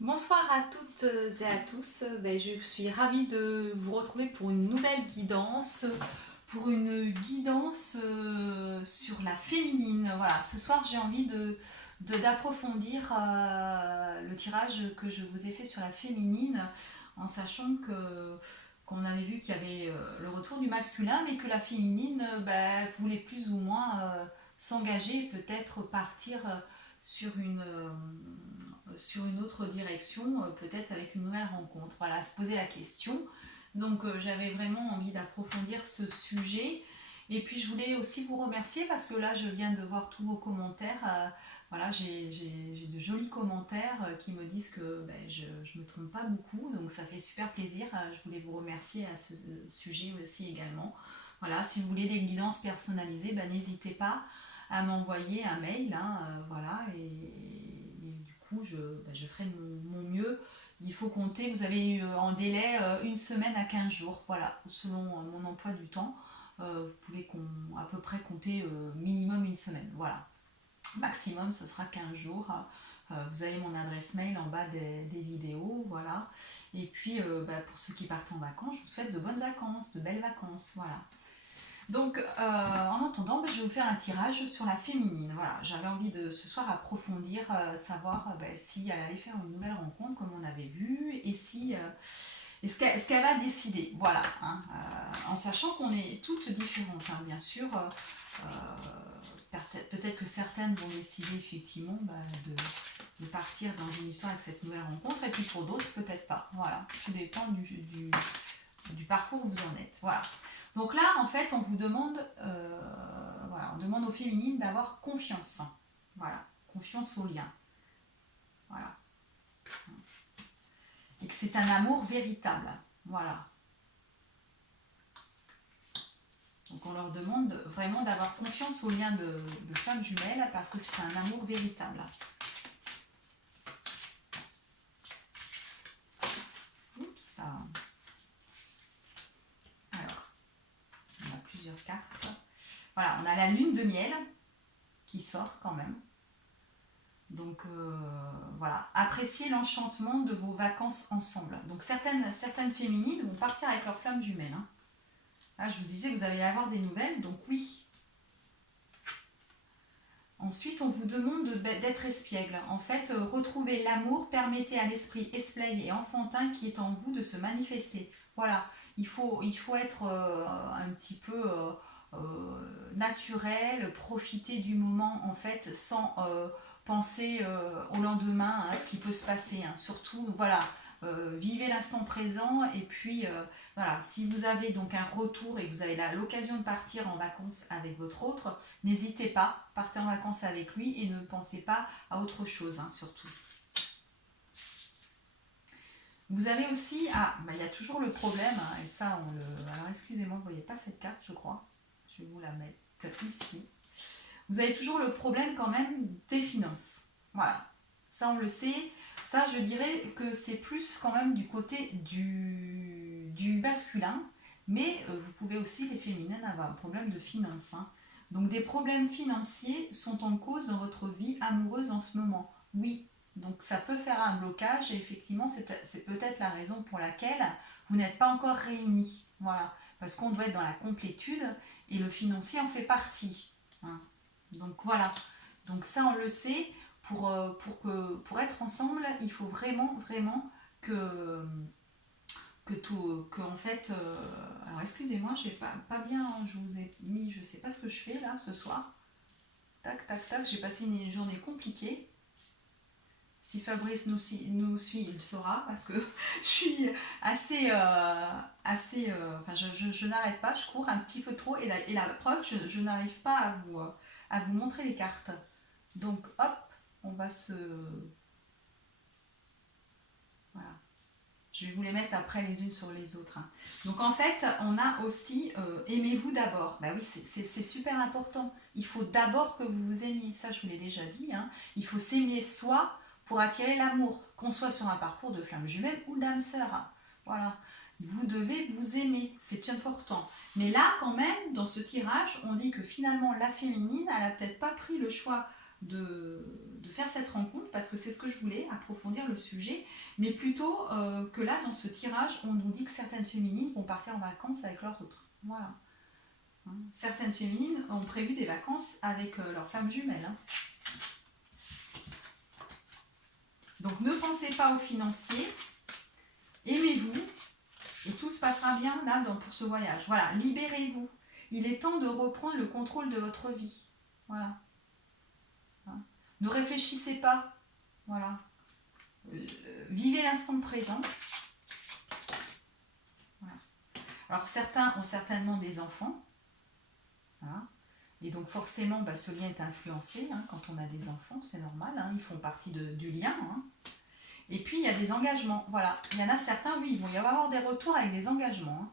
Bonsoir à toutes et à tous. Je suis ravie de vous retrouver pour une nouvelle guidance, pour une guidance sur la féminine. Voilà, ce soir j'ai envie d'approfondir le tirage que je vous ai fait sur la féminine, en sachant qu'on avait vu qu'il y avait le retour du masculin, mais que la féminine voulait plus ou moins s'engager, peut-être partir sur une autre direction, peut-être avec une nouvelle rencontre. Voilà, se poser la question. Donc j'avais vraiment envie d'approfondir ce sujet. Et puis je voulais aussi vous remercier parce que là je viens de voir tous vos commentaires. Voilà, j'ai de jolis commentaires qui me disent que je ne me trompe pas beaucoup. Donc ça fait super plaisir. Je voulais vous remercier à ce sujet aussi également. Voilà, si vous voulez des guidances personnalisées, n'hésitez pas à m'envoyer un mail. Voilà, et du coup, je ferai mon mieux. Il faut compter, vous avez eu en délai une semaine à 15 jours. Voilà, selon mon emploi du temps, vous pouvez à peu près compter minimum une semaine. Voilà, maximum ce sera 15 jours. Vous avez mon adresse mail en bas des vidéos, voilà. Et puis pour ceux qui partent en vacances, je vous souhaite de bonnes vacances, de belles vacances, voilà. Donc, en attendant, je vais vous faire un tirage sur la féminine. Voilà, j'avais envie de ce soir approfondir, savoir si elle allait faire une nouvelle rencontre comme on avait vu et si ce qu'elle va décider. Voilà, hein, en sachant qu'on est toutes différentes, hein, bien sûr. Peut-être que certaines vont décider effectivement de partir dans une histoire avec cette nouvelle rencontre et puis pour d'autres peut-être pas. Voilà, tout dépend du parcours où vous en êtes. Voilà. Donc là, en fait, on vous demande, voilà, on demande aux féminines d'avoir confiance. Voilà, confiance au lien. Voilà. Et que c'est un amour véritable. Voilà. Donc on leur demande vraiment d'avoir confiance au lien de flammes jumelles parce que c'est un amour véritable. Oups. Alors, on a plusieurs cartes. Voilà, on a la lune de miel qui sort quand même. Donc voilà, appréciez l'enchantement de vos vacances ensemble. Donc certaines féminines vont partir avec leurs flammes jumelles. Hein. Là, je vous disais que vous allez avoir des nouvelles, donc oui. Ensuite, on vous demande d'être espiègle. En fait, retrouver l'amour, permettez à l'esprit esplègue et enfantin qui est en vous de se manifester. Voilà, il faut être un petit peu naturel, profiter du moment en fait, sans penser au lendemain, à ce qui peut se passer. Hein. Surtout, voilà, vivez l'instant présent et puis voilà, si vous avez donc un retour et que vous avez l'occasion de partir en vacances avec votre autre, n'hésitez pas, partez en vacances avec lui et ne pensez pas à autre chose, hein, surtout. Vous avez aussi, il y a toujours le problème, hein, et ça on le... Alors excusez-moi, vous ne voyez pas cette carte je crois, je vais vous la mettre ici. Vous avez toujours le problème quand même des finances. Voilà, ça on le sait. Ça je dirais que c'est plus quand même du côté du masculin, mais vous pouvez aussi les féminines avoir un problème de finances. Hein. Donc des problèmes financiers sont en cause dans votre vie amoureuse en ce moment. Oui, donc ça peut faire un blocage et effectivement c'est peut-être la raison pour laquelle vous n'êtes pas encore réunis. Voilà, parce qu'on doit être dans la complétude et le financier en fait partie. Hein. Donc voilà, donc ça on le sait, pour être ensemble, il faut vraiment, vraiment que en fait, alors excusez-moi, j'ai pas bien, je vous ai mis, je sais pas ce que je fais là ce soir, tac, tac, tac, j'ai passé une journée compliquée. Si Fabrice nous suit, il le saura parce que je suis enfin, je n'arrête pas, je cours un petit peu trop et la preuve, je n'arrive pas à vous montrer les cartes. Donc hop, on va se... Voilà. Je vais vous les mettre après les unes sur les autres. Hein. Donc en fait, on a aussi aimez-vous d'abord. Bah oui, c'est super important. Il faut d'abord que vous vous aimiez. Ça, je vous l'ai déjà dit. Hein. Il faut s'aimer soi pour attirer l'amour, qu'on soit sur un parcours de flamme jumelle ou d'âme sœur. Voilà. Vous devez vous aimer, c'est important. Mais là, quand même, dans ce tirage, on dit que finalement, la féminine, elle n'a peut-être pas pris le choix de faire cette rencontre, parce que c'est ce que je voulais, approfondir le sujet, mais plutôt que là, dans ce tirage, on nous dit que certaines féminines vont partir en vacances avec leur autre. Voilà. Hein. Certaines féminines ont prévu des vacances avec leur flamme jumelle. Hein. Donc ne pensez pas aux financiers, aimez-vous, et tout se passera bien là pour ce voyage. Voilà, libérez-vous. Il est temps de reprendre le contrôle de votre vie. Voilà. Hein. Ne réfléchissez pas. Voilà. Vivez l'instant présent. Voilà. Alors certains ont certainement des enfants. Voilà. Et donc forcément, ce lien est influencé hein, quand on a des enfants, c'est normal. Hein, ils font partie du lien. Hein. Et puis il y a des engagements. Voilà. Il y en a certains, oui, il va y avoir des retours avec des engagements. Hein.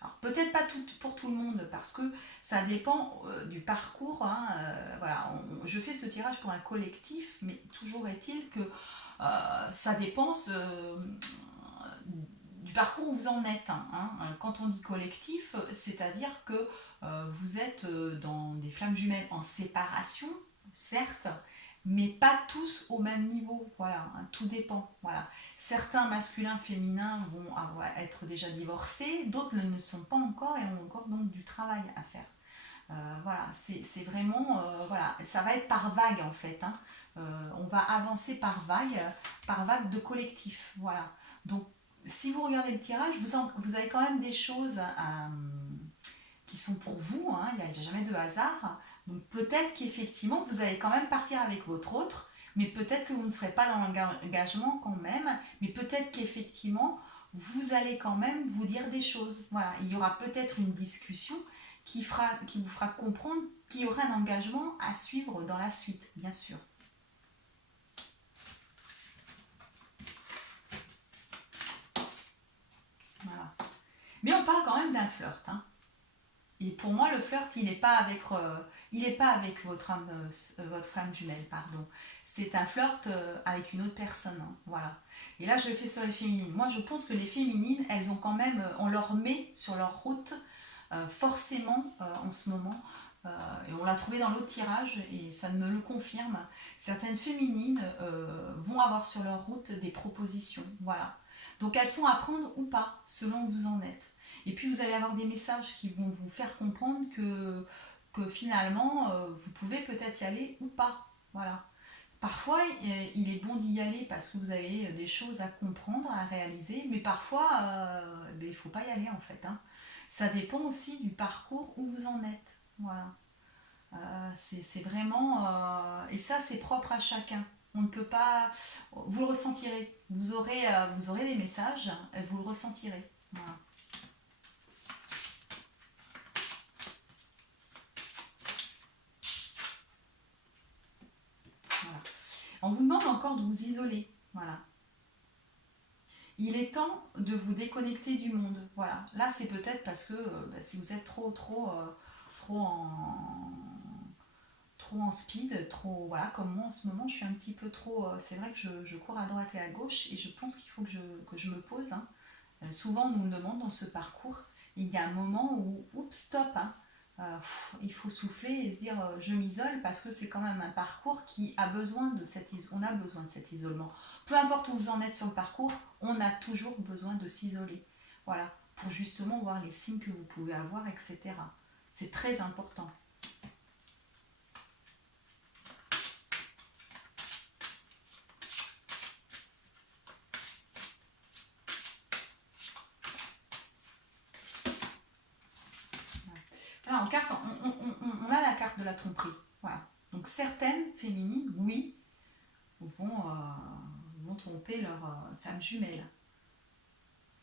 Alors peut-être pas pour tout le monde parce que ça dépend du parcours. Hein, voilà, je fais ce tirage pour un collectif, mais toujours est-il que ça dépend du parcours où vous en êtes. Hein. Quand on dit collectif, c'est-à-dire que vous êtes dans des flammes jumelles en séparation, certes, mais pas tous au même niveau. Voilà, hein, tout dépend. Voilà. Certains masculins, féminins vont être déjà divorcés, d'autres ne le sont pas encore et ont encore donc du travail à faire. Voilà, c'est vraiment, voilà, ça va être par vague en fait. Hein. On va avancer par vague de collectif. Voilà. Donc, si vous regardez le tirage, vous avez quand même des choses qui sont pour vous. Hein. Il n'y a jamais de hasard. Donc, peut-être qu'effectivement, vous allez quand même partir avec votre autre. Mais peut-être que vous ne serez pas dans l'engagement quand même, mais peut-être qu'effectivement, vous allez quand même vous dire des choses. Voilà, il y aura peut-être une discussion qui vous fera comprendre qu'il y aura un engagement à suivre dans la suite, bien sûr. Voilà. Mais on parle quand même d'un flirt. Hein. Et pour moi, le flirt, il n'est pas avec votre femme jumelle, pardon. C'est un flirt avec une autre personne. Hein, voilà. Et là, je le fais sur les féminines. Moi, je pense que les féminines, elles ont quand même, on leur met sur leur route, forcément, en ce moment, et on l'a trouvé dans l'autre tirage, et ça me le confirme, certaines féminines vont avoir sur leur route des propositions. Voilà. Donc, elles sont à prendre ou pas, selon où vous en êtes. Et puis vous allez avoir des messages qui vont vous faire comprendre que finalement, vous pouvez peut-être y aller ou pas. Voilà. Parfois, il est bon d'y aller parce que vous avez des choses à comprendre, à réaliser, mais parfois, il ne faut pas y aller en fait. Hein. Ça dépend aussi du parcours où vous en êtes. Voilà. C'est vraiment... et ça, c'est propre à chacun. On ne peut pas... Vous le ressentirez. Vous aurez des messages, et vous le ressentirez. Voilà. On vous demande encore de vous isoler. Voilà. Il est temps de vous déconnecter du monde. Voilà. Là, c'est peut-être parce que si vous êtes trop en speed, voilà, comme moi en ce moment, je suis un petit peu trop. C'est vrai que je cours à droite et à gauche et je pense qu'il faut que je me pose. Hein. Souvent, on nous le demande dans ce parcours. Il y a un moment où, oups, stop. Hein. Il faut souffler et se dire je m'isole parce que c'est quand même un parcours qui a besoin de on a besoin de cet isolement. Peu importe où vous en êtes sur le parcours, on a toujours besoin de s'isoler. Voilà, pour justement voir les signes que vous pouvez avoir, etc. C'est très important. Là, en carte, on a la carte de la tromperie. Voilà. Donc certaines féminines, oui, vont tromper leur femme jumelle.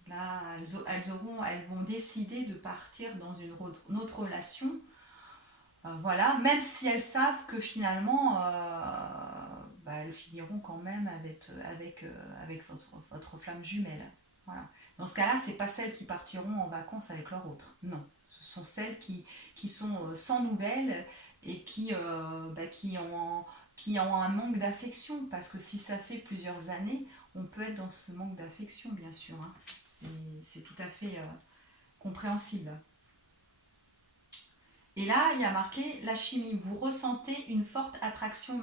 Là, elles vont décider de partir dans une autre relation. Voilà, même si elles savent que finalement, elles finiront quand même avec votre flamme jumelle. Voilà. Dans ce cas-là, c'est pas celles qui partiront en vacances avec leur autre. Non, ce sont celles qui sont sans nouvelles et qui ont un manque d'affection. Parce que si ça fait plusieurs années, on peut être dans ce manque d'affection, bien sûr. Hein. C'est tout à fait compréhensible. Et là, il y a marqué la chimie. Vous ressentez une forte attraction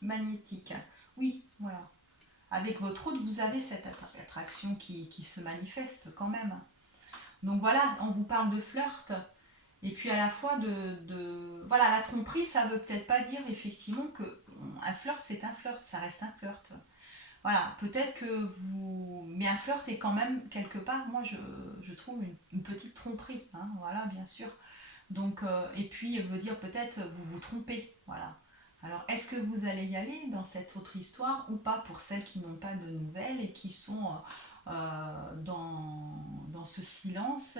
magnétique. Oui, voilà. Avec votre hôte, vous avez cette attraction qui se manifeste quand même. Donc voilà, on vous parle de flirt. Et puis à la fois voilà, la tromperie, ça veut peut-être pas dire effectivement que un flirt, c'est un flirt, ça reste un flirt. Voilà, peut-être que vous... Mais un flirt est quand même, quelque part, moi, je trouve une petite tromperie. Hein, voilà, bien sûr. Donc, et puis, veut dire peut-être vous vous trompez. Voilà. Alors, est-ce que vous allez y aller dans cette autre histoire ou pas pour celles qui n'ont pas de nouvelles et qui sont dans ce silence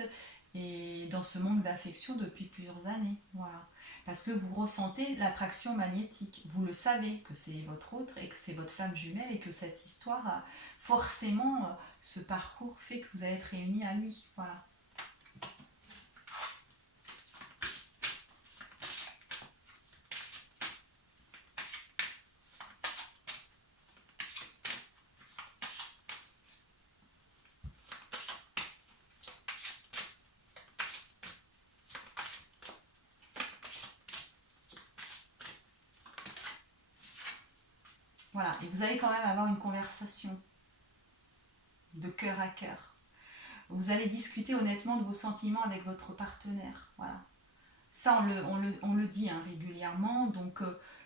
et dans ce manque d'affection depuis plusieurs années. Voilà. Parce que vous ressentez l'attraction magnétique. Vous le savez que c'est votre autre et que c'est votre flamme jumelle et que cette histoire, forcément, ce parcours fait que vous allez être réunis à lui. Voilà. Voilà. Et vous allez quand même avoir une conversation de cœur à cœur. Vous allez discuter honnêtement de vos sentiments avec votre partenaire. Voilà. Ça, on le dit hein, régulièrement. Donc,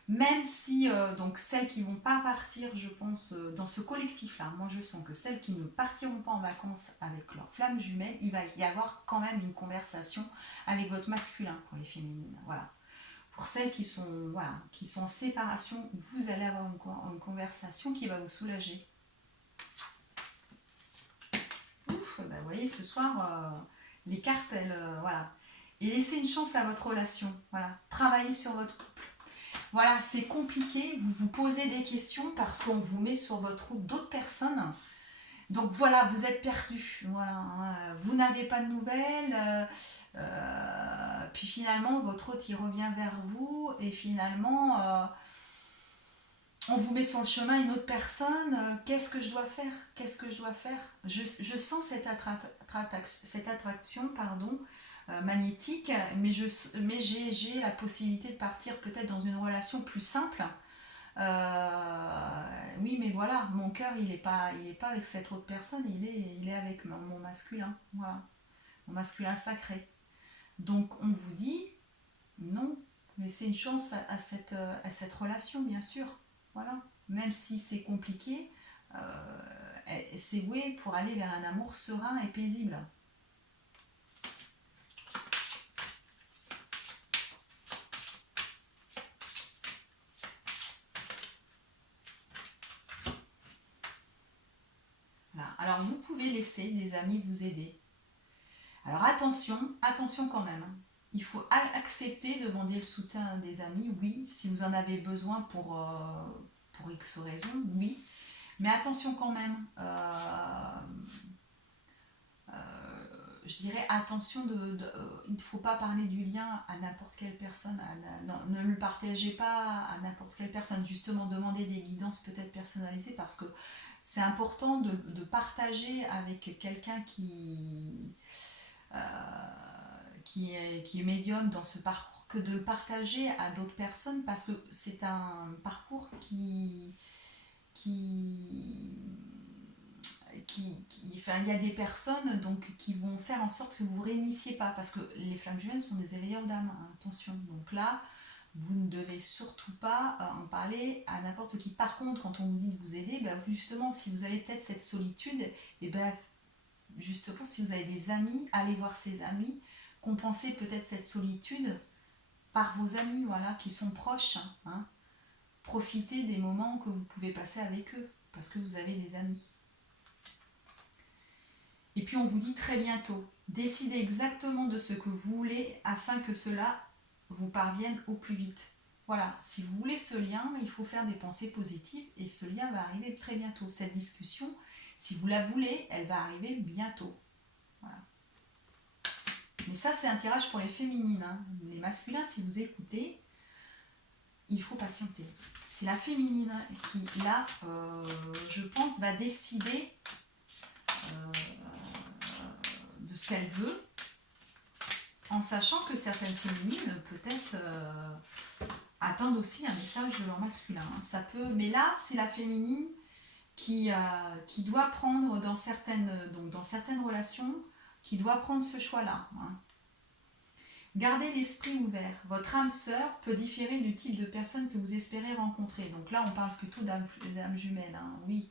même si donc celles qui ne vont pas partir, je pense, dans ce collectif-là, moi je sens que celles qui ne partiront pas en vacances avec leur flamme jumelle, il va y avoir quand même une conversation avec votre masculin pour les féminines. Voilà. Pour celles voilà, qui sont en séparation, vous allez avoir une conversation qui va vous soulager. Ouf, ben, vous voyez, ce soir, les cartes, elles, voilà. Et laissez une chance à votre relation. Voilà. Travaillez sur votre couple. Voilà, c'est compliqué. Vous vous posez des questions parce qu'on vous met sur votre route d'autres personnes. Donc voilà, vous êtes perdu. Voilà, hein. Vous n'avez pas de nouvelles. Puis finalement, votre hôte, il revient vers vous. Et finalement, on vous met sur le chemin une autre personne. Qu'est-ce que je dois faire? Qu'est-ce que je dois faire? Je sens cette attraction, pardon, magnétique, mais j'ai la possibilité de partir peut-être dans une relation plus simple. Oui, mais voilà, mon cœur, il est pas avec cette autre personne, il est avec mon masculin, voilà, mon masculin sacré. Donc on vous dit non, laissez une chance à cette relation, bien sûr, voilà. Même si c'est compliqué, c'est voué pour aller vers un amour serein et paisible. Voilà. Alors vous pouvez laisser des amis vous aider. Alors attention, attention quand même. Il faut accepter de demander le soutien des amis, oui, si vous en avez besoin pour X raisons, oui. Mais attention quand même. Je dirais attention il ne faut pas parler du lien à n'importe quelle personne. Ne le partagez pas à n'importe quelle personne. Justement, demandez des guidances peut-être personnalisées parce que c'est important de partager avec quelqu'un qui est médium dans ce parcours que de le partager à d'autres personnes parce que c'est un parcours enfin, il y a des personnes donc, qui vont faire en sorte que vous ne réinissiez pas parce que les flammes jumelles sont des éveilleurs d'âme, hein, attention. Donc là, vous ne devez surtout pas en parler à n'importe qui. Par contre, quand on vous dit de vous aider, ben justement, si vous avez peut-être cette solitude, et ben justement, si vous avez des amis, allez voir ces amis, compensez peut-être cette solitude par vos amis, voilà, qui sont proches. Hein. Profitez des moments que vous pouvez passer avec eux, parce que vous avez des amis. Et puis on vous dit très bientôt, décidez exactement de ce que vous voulez afin que cela vous parvienne au plus vite. Voilà, si vous voulez ce lien, il faut faire des pensées positives et ce lien va arriver très bientôt. Cette discussion, si vous la voulez, elle va arriver bientôt. Voilà. Mais ça, c'est un tirage pour les féminines. Hein. Les masculins, si vous écoutez, il faut patienter. C'est la féminine qui, là, je pense, va décider de ce qu'elle veut. En sachant que certaines féminines, peut-être, attendent aussi un message de leur masculin. Hein. Ça peut, mais là, c'est la féminine qui doit prendre dans certaines relations, qui doit prendre ce choix-là. Hein. Gardez l'esprit ouvert. Votre âme sœur peut différer du type de personne que vous espérez rencontrer. Donc là, on parle plutôt d'âme jumelle. Hein. Oui,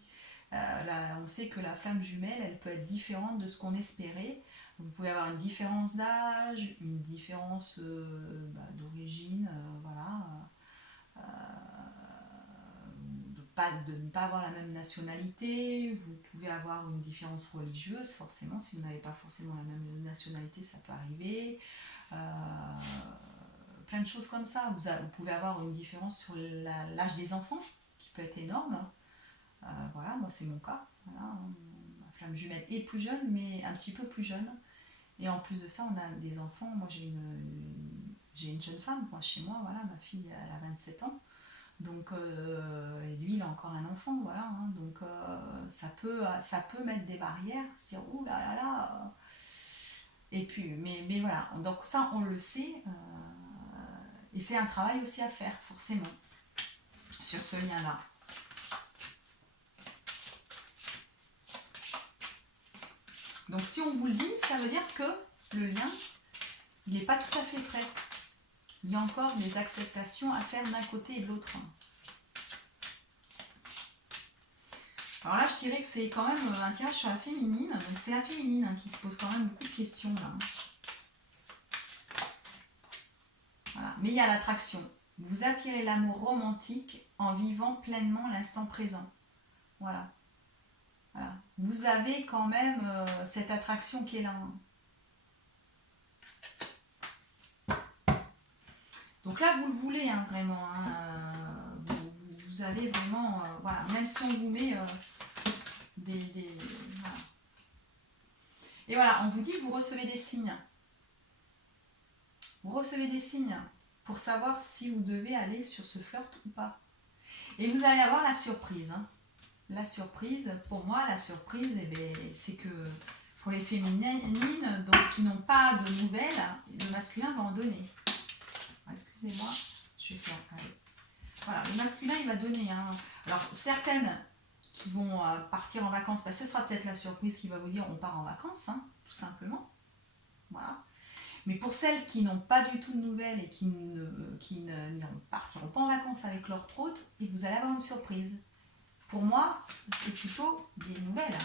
là, on sait que la flamme jumelle, elle peut être différente de ce qu'on espérait. Vous pouvez avoir une différence d'âge, une différence d'origine, voilà. De ne pas avoir la même nationalité, vous pouvez avoir une différence religieuse, forcément, si vous n'avez pas forcément la même nationalité, ça peut arriver. Plein de choses comme ça. Vous pouvez avoir une différence sur l'âge des enfants, qui peut être énorme. Voilà, moi c'est mon cas. Voilà, ma flamme jumelle est plus jeune, mais un petit peu plus jeune. Et en plus de ça, on a des enfants. Moi j'ai une jeune femme, moi, chez moi, voilà, ma fille elle a 27 ans. Donc, et lui, il a encore un enfant, voilà. Hein, donc, ça peut mettre des barrières, se dire, ouh là là là. Et puis, mais voilà. Donc, ça, on le sait. Et c'est un travail aussi à faire, forcément, sur ce lien-là. Donc, si on vous le dit, ça veut dire que le lien, il n'est pas tout à fait prêt. Il y a encore des acceptations à faire d'un côté et de l'autre. Alors là, je dirais que c'est quand même un tirage sur la féminine. Donc c'est la féminine qui se pose quand même beaucoup de questions là. Voilà. Mais il y a l'attraction. Vous attirez l'amour romantique en vivant pleinement l'instant présent. Voilà. Voilà. Vous avez quand même cette attraction qui est là. Donc là, vous le voulez hein, vraiment. Hein. Vous avez vraiment... voilà. Même si on vous met voilà. Et voilà, on vous dit que vous recevez des signes. Vous recevez des signes pour savoir si vous devez aller sur ce flirt ou pas. Et vous allez avoir la surprise. Hein. La surprise, pour moi, la surprise, eh bien, c'est que pour les féminines donc, qui n'ont pas de nouvelles, le masculin va en donner. Excusez-moi, je vais faire... Allez. Voilà, le masculin, il va donner. Hein. Alors, certaines qui vont partir en vacances, ce sera peut-être la surprise qui va vous dire on part en vacances, hein, tout simplement. Voilà. Mais pour celles qui n'ont pas du tout de nouvelles et qui ne partiront pas en vacances avec leur trôte, et vous allez avoir une surprise. Pour moi, c'est plutôt des nouvelles.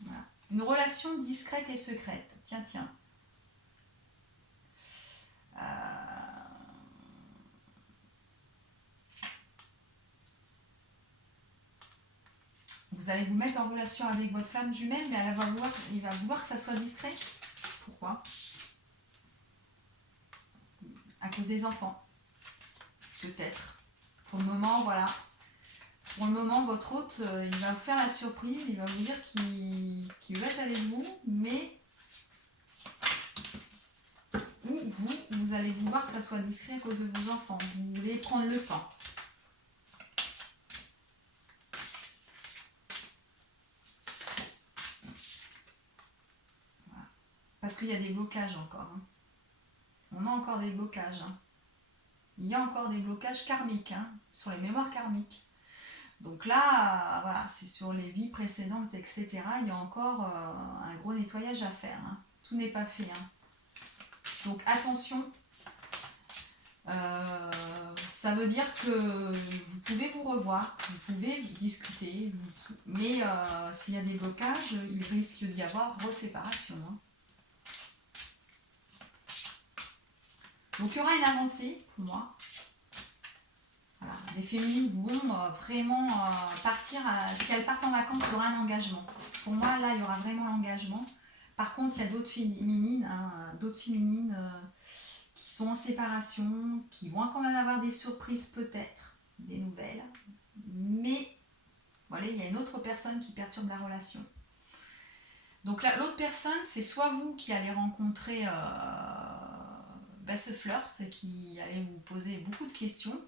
Voilà. Une relation discrète et secrète. Tiens. Vous allez vous mettre en relation avec votre flamme jumelle, mais il va vouloir que ça soit discret. Pourquoi? À cause des enfants. Peut-être. Pour le moment, voilà. Pour le moment, votre hôte, il va vous faire la surprise, il va vous dire qu'il veut être avec vous, mais vous allez vouloir que ça soit discret à cause de vos enfants. Vous voulez prendre le temps. Voilà. Parce qu'il y a des blocages encore. Hein. On a encore des blocages. Hein. Il y a encore des blocages karmiques, hein, sur les mémoires karmiques. Donc là, voilà, c'est sur les vies précédentes, etc. Il y a encore un gros nettoyage à faire. Hein. Tout n'est pas fait. Hein. Donc attention, ça veut dire que vous pouvez vous revoir, vous pouvez discuter, mais s'il y a des blocages, il risque d'y avoir reséparation. Hein. Donc il y aura une avancée pour moi. Voilà. Les féminines vont vraiment partir, si elles partent en vacances, il y aura un engagement. Pour moi, là, il y aura vraiment l'engagement. Par contre, il y a d'autres féminines, qui sont en séparation, qui vont quand même avoir des surprises peut-être, des nouvelles. Mais, voilà, il y a une autre personne qui perturbe la relation. Donc là, l'autre personne, c'est soit vous qui allez rencontrer ce flirt, qui allez vous poser beaucoup de questions,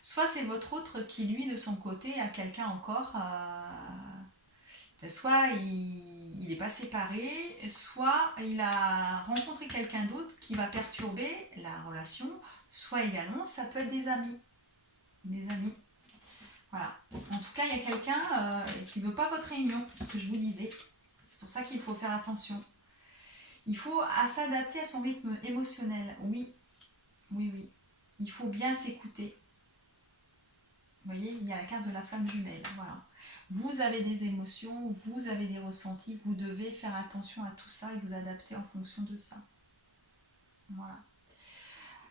soit c'est votre autre qui, lui, de son côté, a quelqu'un encore, soit il il n'est pas séparé, soit il a rencontré quelqu'un d'autre qui va perturber la relation, soit également ça peut être des amis. Des amis. Voilà. En tout cas, il y a quelqu'un qui ne veut pas votre réunion, ce que je vous disais. C'est pour ça qu'il faut faire attention. Il faut s'adapter à son rythme émotionnel. Oui, oui, oui. Il faut bien s'écouter. Vous voyez, il y a la carte de la flamme jumelle. Voilà. Vous avez des émotions, vous avez des ressentis, vous devez faire attention à tout ça et vous adapter en fonction de ça. Voilà.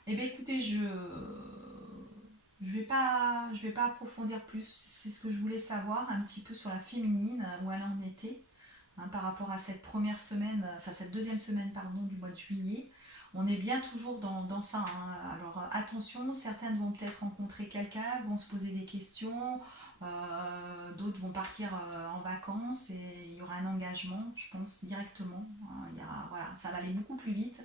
Eh bien écoutez, je vais pas approfondir plus. C'est ce que je voulais savoir un petit peu sur la féminine, où elle en était, hein, par rapport à cette première semaine, enfin cette deuxième semaine pardon, du mois de juillet. On est bien toujours dans ça. Hein. Alors attention, certaines vont peut-être rencontrer quelqu'un, vont se poser des questions, d'autres vont partir en vacances et il y aura un engagement, je pense, directement. Hein. Voilà, ça va aller beaucoup plus vite.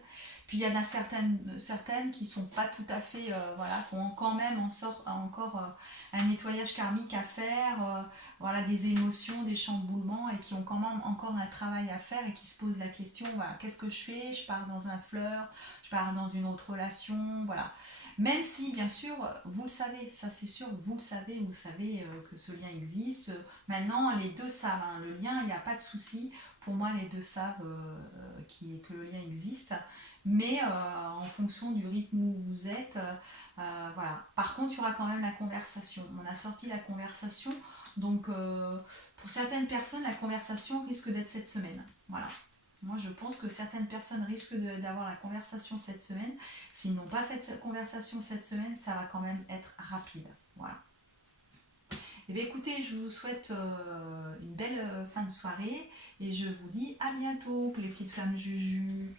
Puis il y en a certaines qui ne sont pas tout à fait, voilà, qui ont quand même encore un nettoyage karmique à faire, voilà, des émotions, des chamboulements et qui ont quand même encore un travail à faire et qui se posent la question, voilà, qu'est-ce que je fais? Je pars dans un fleur, je pars dans une autre relation, voilà. Même si, bien sûr, vous le savez, ça c'est sûr, vous savez que ce lien existe. Maintenant, les deux savent, hein, le lien, il n'y a pas de souci. Pour moi, les deux savent que le lien existe. Mais en fonction du rythme où vous êtes, voilà. Par contre, il y aura quand même la conversation. On a sorti la conversation, donc pour certaines personnes, la conversation risque d'être cette semaine. Voilà. Moi, je pense que certaines personnes risquent d'avoir la conversation cette semaine. S'ils n'ont pas cette conversation cette semaine, ça va quand même être rapide. Voilà. Et bien écoutez, je vous souhaite une belle fin de soirée et je vous dis à bientôt, les petites flammes Juju.